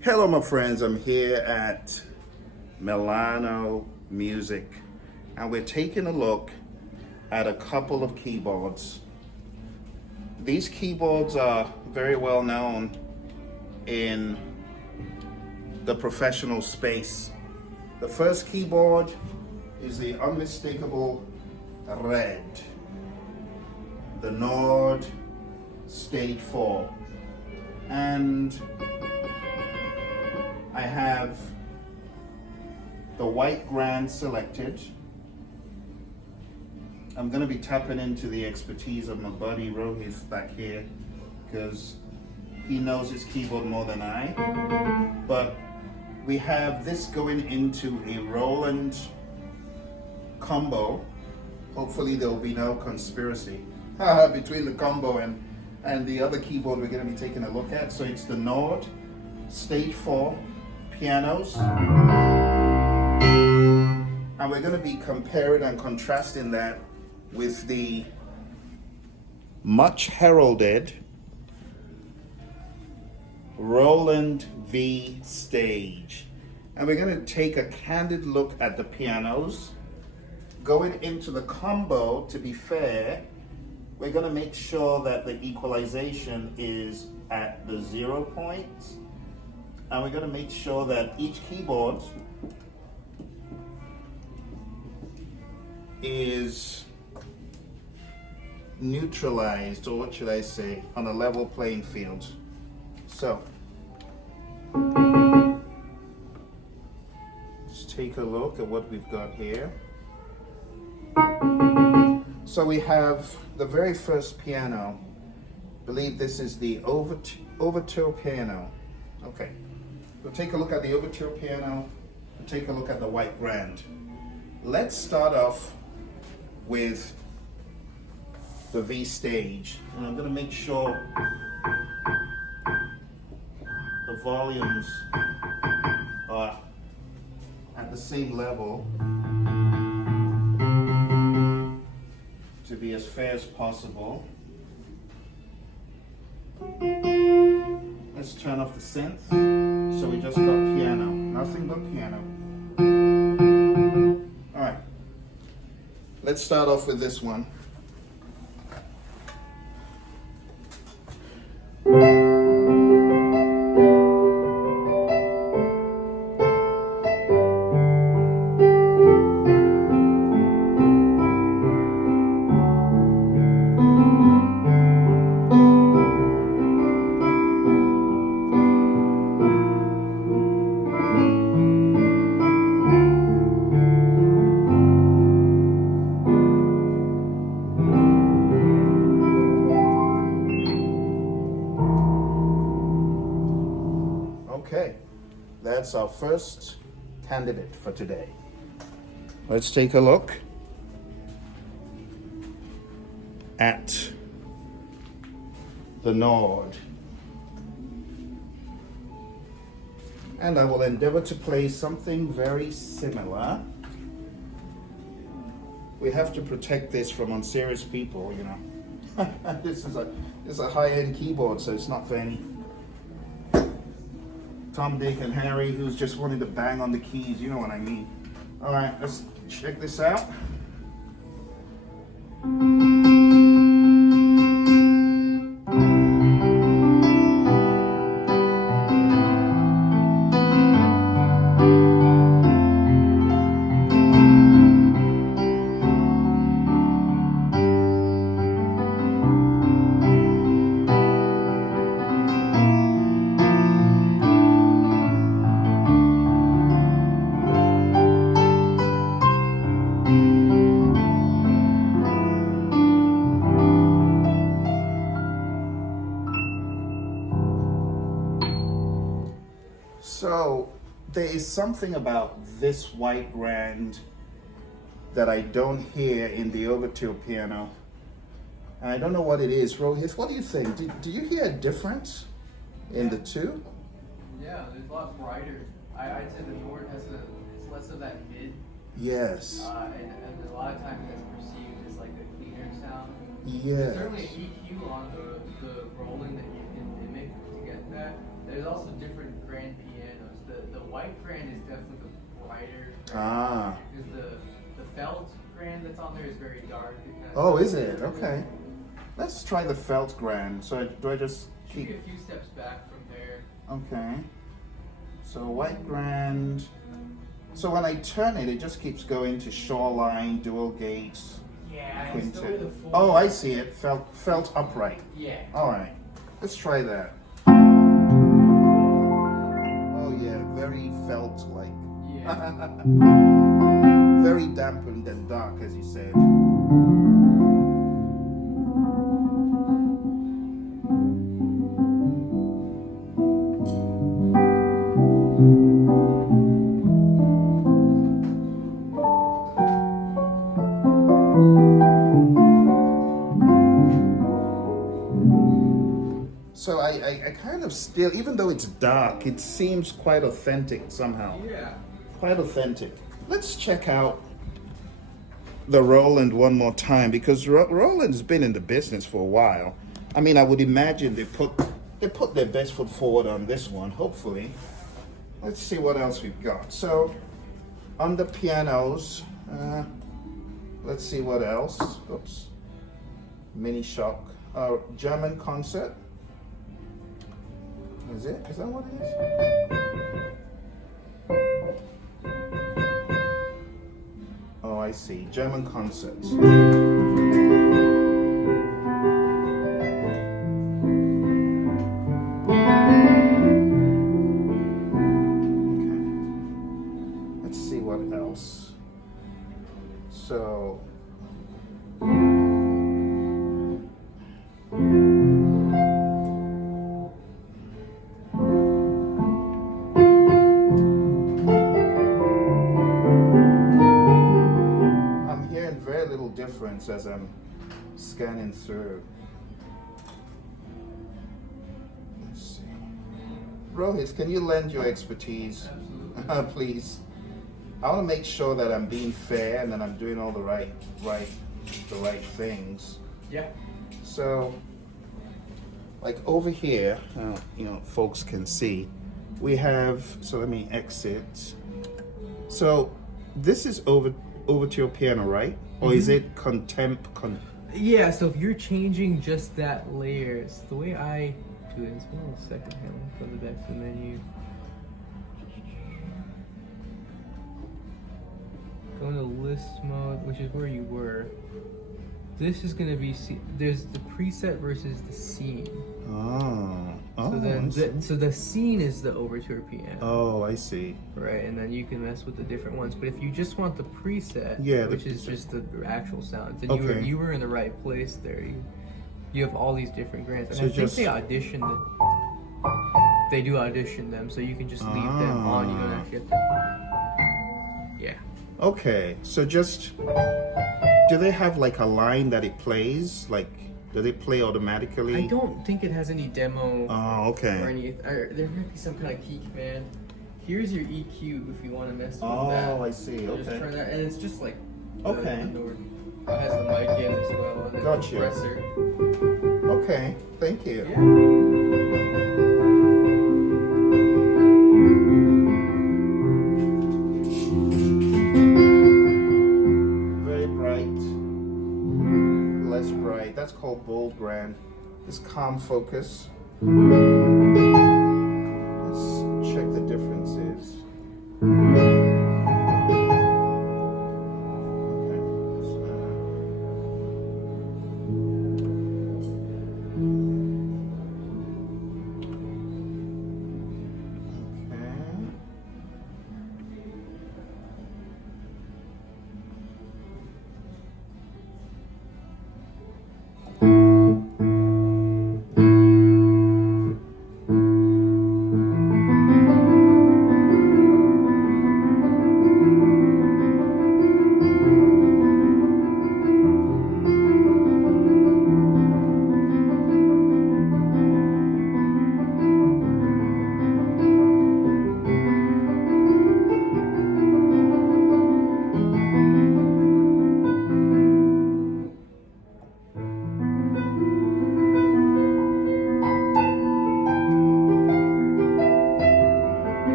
Hello, my friends. I'm here at Milano Music, and we're taking a look at a couple of keyboards. These keyboards are very well known in the professional space. The first keyboard is the unmistakable red, the NORD Stage4, and I have the white grand selected. I'm going to be tapping into the expertise of my buddy Rohith back here because he knows his keyboard more than I. But we have this going into a Roland combo. Hopefully there will be no conspiracy between the combo and the other keyboard we're going to be taking a look at. So it's the NORD Stage4 pianos, and we're going to be comparing and contrasting that with the much heralded Roland V-Stage, and we're going to take a candid look at the pianos. Going into the combo, to be fair, we're going to make sure that the equalization is at the 0 points. And we're going to make sure that each keyboard is neutralized, or what should I say, on a level playing field. So, let's take a look at what we've got here. So we have the very first piano. I believe this is the overture piano. Okay. We'll take a look at the overture piano, we'll take a look at the white grand. Let's start off with the V-Stage, and I'm going to make sure the volumes are at the same level to be as fair as possible. Let's turn off the synth. So we just got piano, nothing but piano. All right, let's start off with this one. Okay, that's our first candidate for today. Let's take a look at the NORD. And I will endeavor to play something very similar. We have to protect this from unserious people, you know. This is a high-end keyboard, so it's not for any Tom, Dick, and Harry who's just wanting to bang on the keys, you know what I mean. All right, let's check this out. So there is something about this white grand that I don't hear in the overture piano. And I don't know what it is. Rohith, what do you think? Do you hear a difference in the two? Yeah, there's a lot brighter. I'd say the NORD has it's less of that mid. Yes. And a lot of times it's perceived as like a cleaner sound. Yes. There's certainly an EQ on the Roland that you can mimic to get that. There's also different grand pianos. The white grand is definitely the brighter grand. Ah. Because the felt grand that's on there is very dark. Oh, is it? Okay. Let's try the felt grand. So do I just Should be keep? a few steps back from there. Okay. So white grand. So when I turn it, it just keeps going to shoreline, dual gates, Yeah, it's the way the quintet. full. Oh, I see it. Felt upright. Yeah. All right. Let's try that. Oh yeah, very felt-like. Yeah. Very dampened and dark, as you said. So I kind of still, even though it's dark, it seems quite authentic somehow. Yeah. Quite authentic. Let's check out the Roland one more time, because Roland's been in the business for a while. I mean, I would imagine they put their best foot forward on this one, hopefully. Let's see what else we've got. So, on the pianos, let's see what else. Oops. Mini shock. German concert. Is it? Is that what it is? Oh, I see. German concerts. Okay. Let's see what else. So. Difference as I'm scanning through. Let's see. Rohit, can you lend your expertise? Absolutely. Please. I want to make sure that I'm being fair and that I'm doing all the right things. Yeah. So, like over here, folks can see, we have, so let me exit. So, this is overture piano, right? Or is it Yeah, so if you're changing just that layers, the way I do it is, hold on a second, I'll go back to the menu. Go into list mode, which is where you were. This is going to be, there's the preset versus the scene. So the scene is the overture piano. Oh, I see. Right, and then you can mess with the different ones. But if you just want the preset, which is just the actual sound, then you were in the right place there. You have all these different grants. And So I think they do audition them, so you can just leave them on. You don't actually have to. Yeah. Okay, so just, do they have like a line that it plays? Like, do they play automatically? I don't think it has any demo. Oh, okay. Or any. There might be some kind of key command. Here's your EQ if you want to mess with that. Oh, I see. So Okay. just turn that, and it's just like. Okay. The NORD. It has the mic in as well. And then Gotcha. compressor. Okay, thank you. Yeah. Less bright. That's called bold grand. This calm focus. Let's check the differences.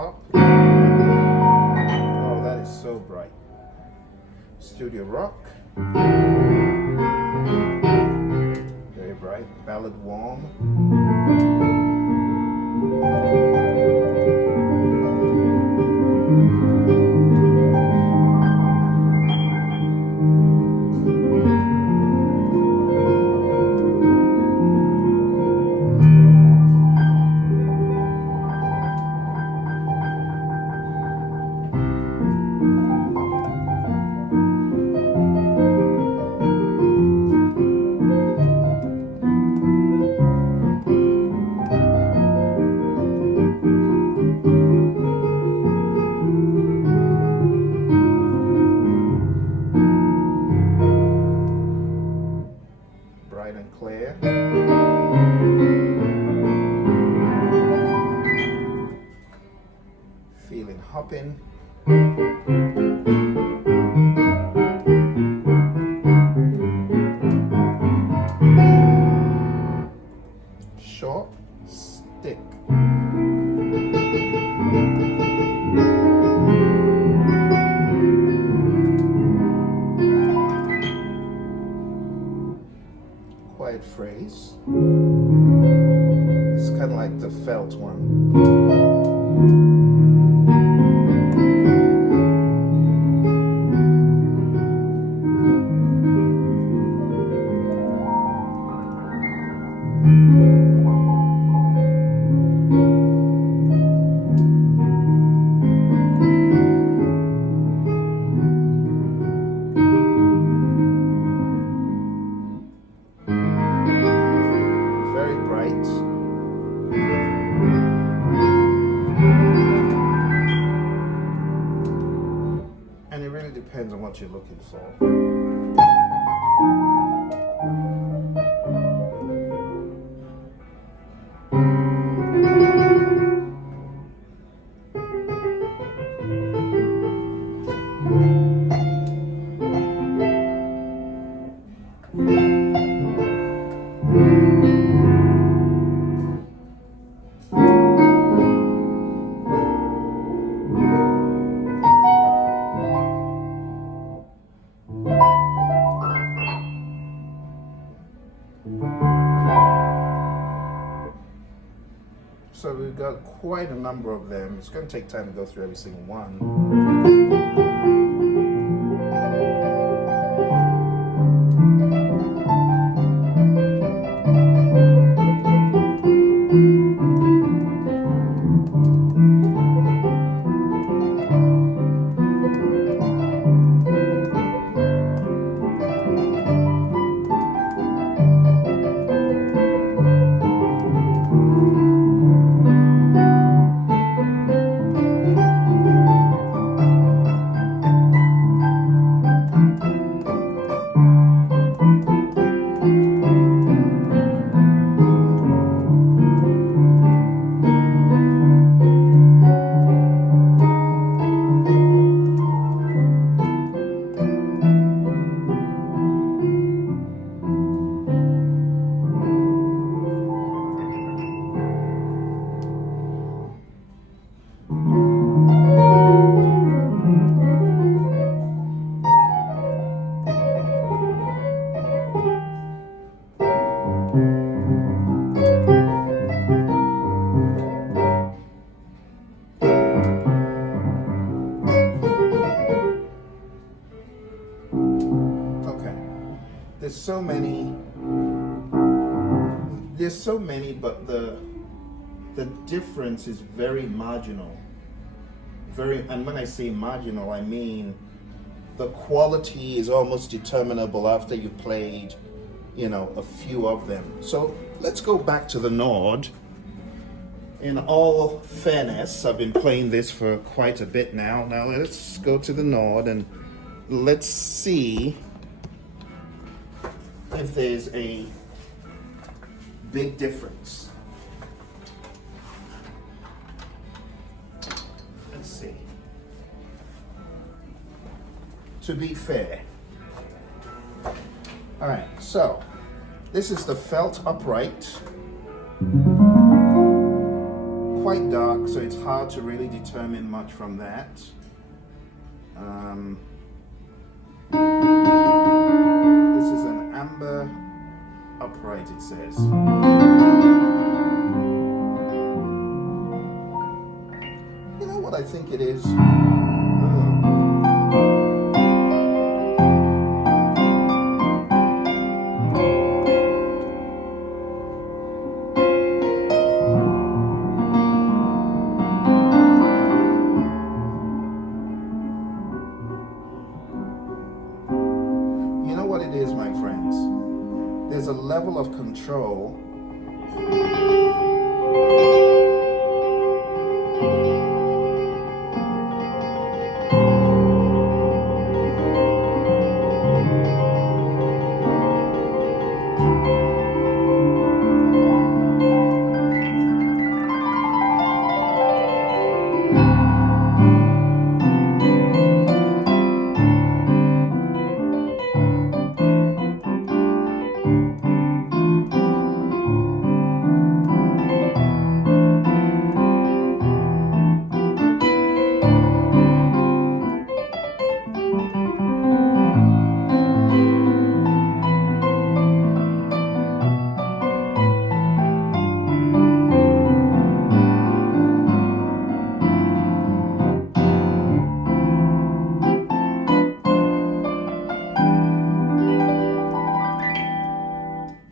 top. Oh, that is so bright. Studio rock. Very bright. Ballad warm. Bright and clear. Feeling hopping. Short stick. Quiet phrase. It's kind of like the felt one. Very bright. And it really depends on what you're looking for. So we've got quite a number of them. It's going to take time to go through every single one. There's so many, but the difference is very marginal. And when I say marginal, I mean the quality is almost determinable after you've played, a few of them. So let's go back to the NORD. In all fairness, I've been playing this for quite a bit now. Now let's go to the NORD and let's see if there's a big difference. Let's see. To be fair. All right, so this is the felt upright. quite dark, so it's hard to really determine much from that. This is an amber upright, it says. You know what I think it is? You know what it is, my friends? There's a level of control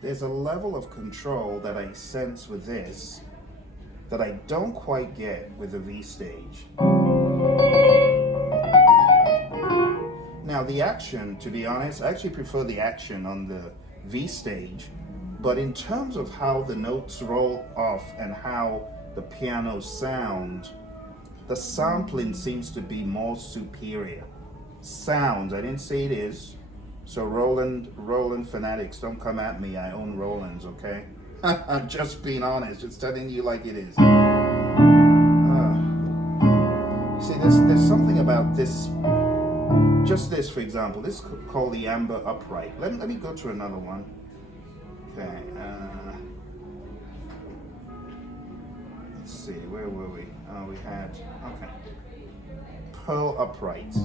there's a level of control that I sense with this that I don't quite get with the V-Stage. Now the action, to be honest, I actually prefer the action on the V-Stage, but in terms of how the notes roll off and how the piano sound, the sampling seems to be more superior. Sounds, I didn't say it is. So Roland fanatics, don't come at me. I own Rolands, okay? I'm just being honest, just telling you like it is. You see, there's something about this. Just this, for example, this is called the amber upright. Let me go to another one. Okay. Let's see, where were we? We had, okay. Pearl upright.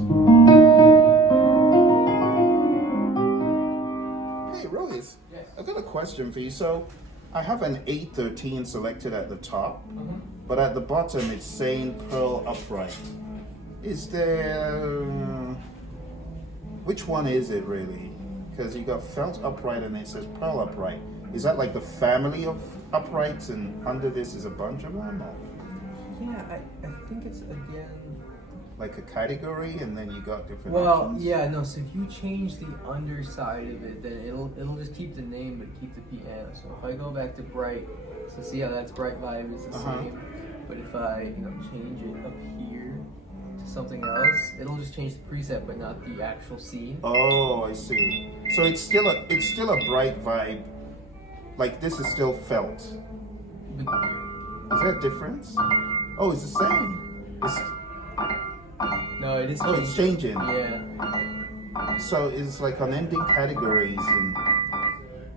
Hey, Rose, I've got a question for you. So, I have an 813 selected at the top, but at the bottom it's saying pearl upright. Is there... which one is it really? Because you got felt upright and it says pearl upright. Is that like the family of uprights and under this is a bunch of them? Or? Yeah, I think it's again... like a category, and then you got different Well, options? yeah, no, so if you change the underside of it, then it'll just keep the name but keep the piano. So if I go back to bright, so see how that's bright vibe is the same, but if I change it up here to something else, it'll just change the preset but not the actual scene. Oh, I see. So it's still a bright vibe. Like this is still felt. Is there a difference? Oh, it's the same. No, it is. Oh, it's changing. Yeah. So it's like on ending categories, and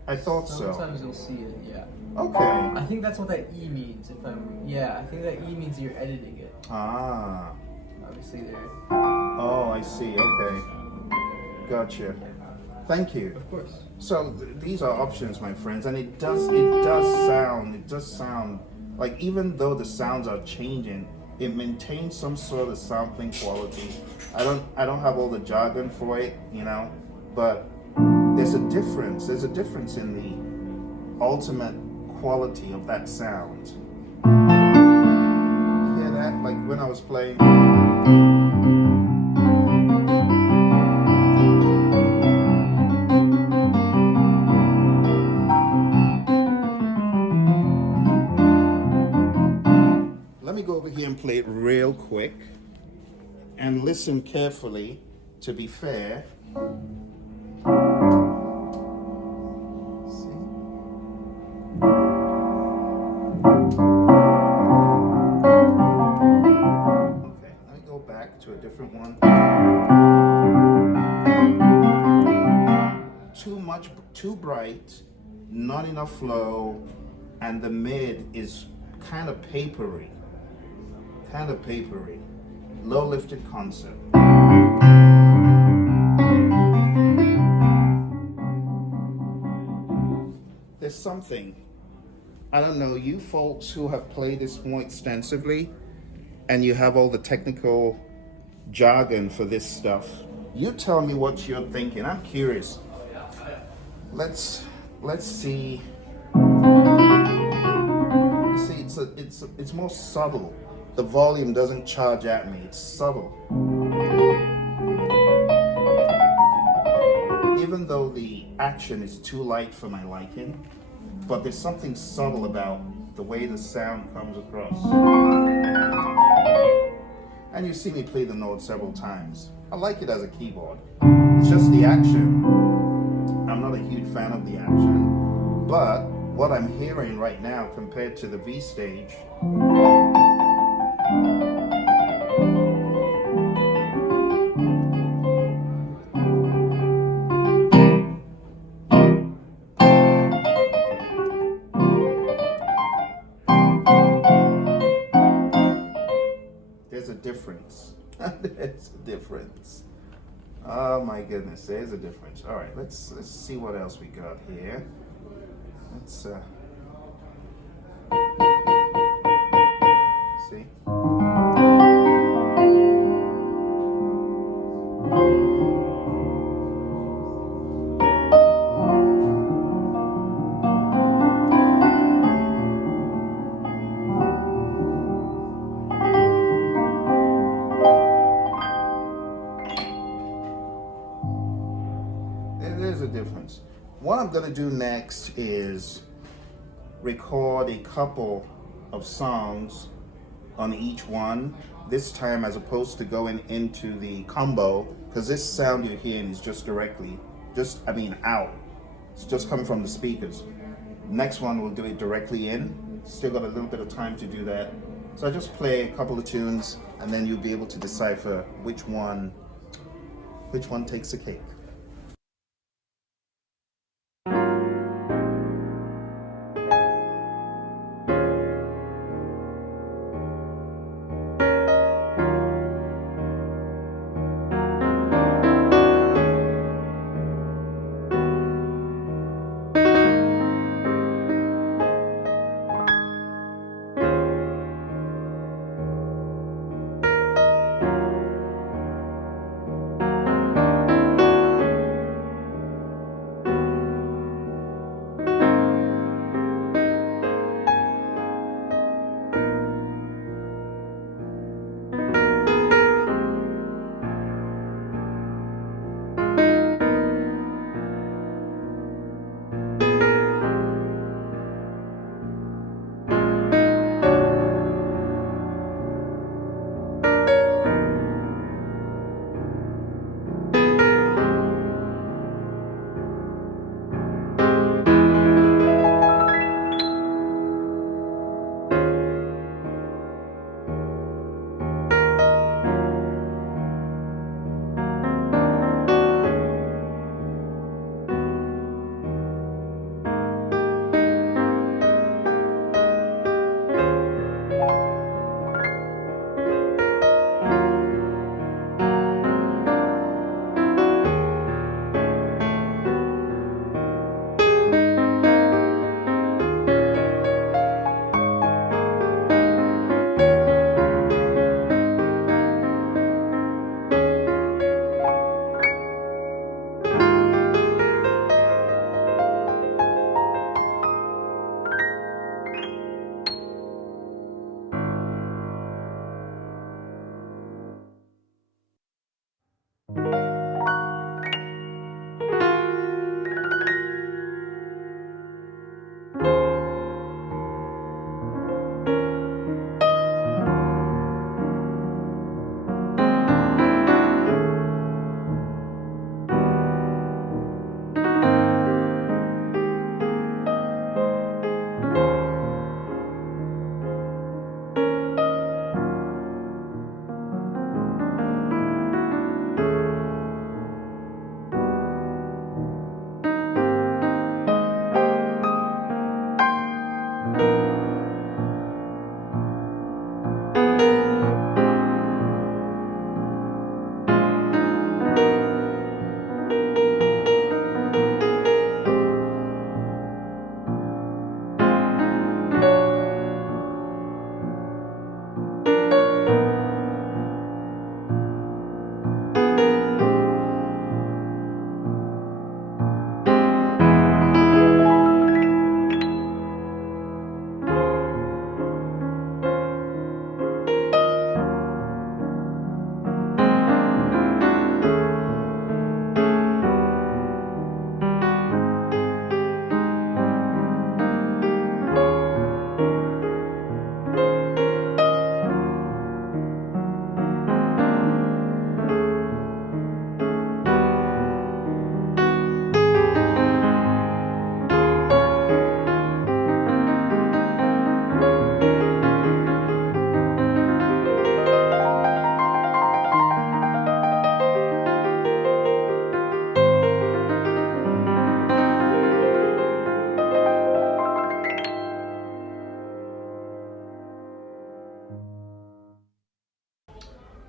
I thought so. Sometimes you'll see it. Yeah. Okay. I think that's what that E means. I think that E means you're editing it. Ah. Obviously there. Oh, I see. Okay. Gotcha. Thank you. Of course. So these are options, my friends, and it does sound like, even though the sounds are changing, it maintains some sort of sampling quality. I don't have all the jargon for it, but there's a difference. There's a difference in the ultimate quality of that sound. You hear that? Like when I was playing. Let me go over here and play it real quick and listen carefully to be fair. See? Okay, let me go back to a different one. Too bright, not enough flow, and the mid is kind of papery. kind of papery, low lifted concept. There's something, I don't know, you folks who have played this more extensively and you have all the technical jargon for this stuff, you tell me what you're thinking. I'm curious. Let's see. You see, it's more subtle. The volume doesn't charge at me. It's subtle. Even though the action is too light for my liking, but there's something subtle about the way the sound comes across. And you see me play the NORD several times. I like it as a keyboard. It's just the action. I'm not a huge fan of the action, but what I'm hearing right now compared to the V-Stage, there's a difference. There's a difference. Oh my goodness, there's a difference. All right, let's see what else we got here. Let's see. There's a difference. What I'm gonna do next is record a couple of songs on each one, this time as opposed to going into the combo, because this sound you're hearing is just directly, out. It's just coming from the speakers. Next one we'll do it directly in. Still got a little bit of time to do that. So I just play a couple of tunes and then you'll be able to decipher which one takes the cake.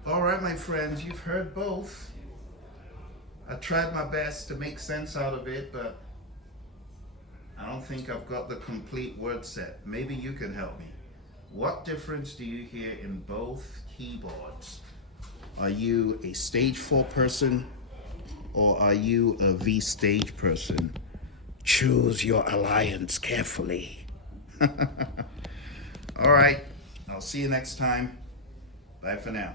All right, my friends, you've heard both. I tried my best to make sense out of it, but I don't think I've got the complete word set. Maybe you can help me. What difference do you hear in both keyboards? Are you a stage 4 person or are you a V-Stage person? Choose your alliance carefully. All right, I'll see you next time. Bye for now.